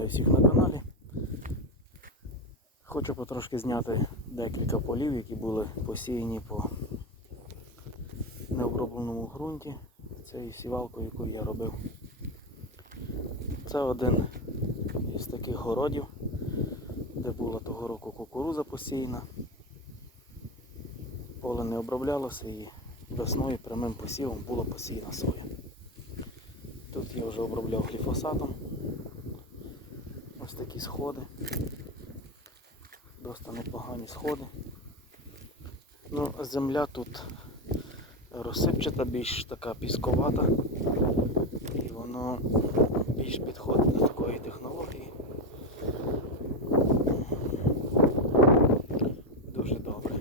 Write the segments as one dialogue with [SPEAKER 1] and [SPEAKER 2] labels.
[SPEAKER 1] Вітаю всіх на каналі. Хочу потрошки зняти декілька полів, які були посіяні по необробленому ґрунті. Цією сівалкою, яку я робив. Це один із таких городів, де була того року кукуруза посіяна. Поле не оброблялося і весною прямим посівом була посіяна соя. Тут я вже обробляв гліфосатом. Ось такі сходи. Досить непогані сходи. Ну, земля тут розсипчата, більш така пісковата. І воно більш підходить до такої технології. Дуже добре.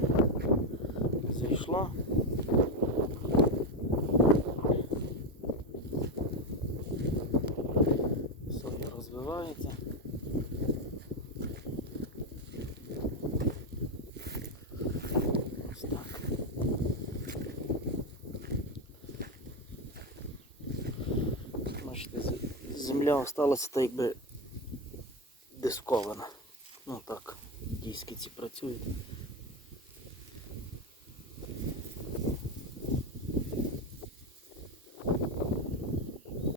[SPEAKER 1] Зайшло. Соня розвивається. Ось так. Земля осталася так якби дискована. Ну так, диски ці працюють.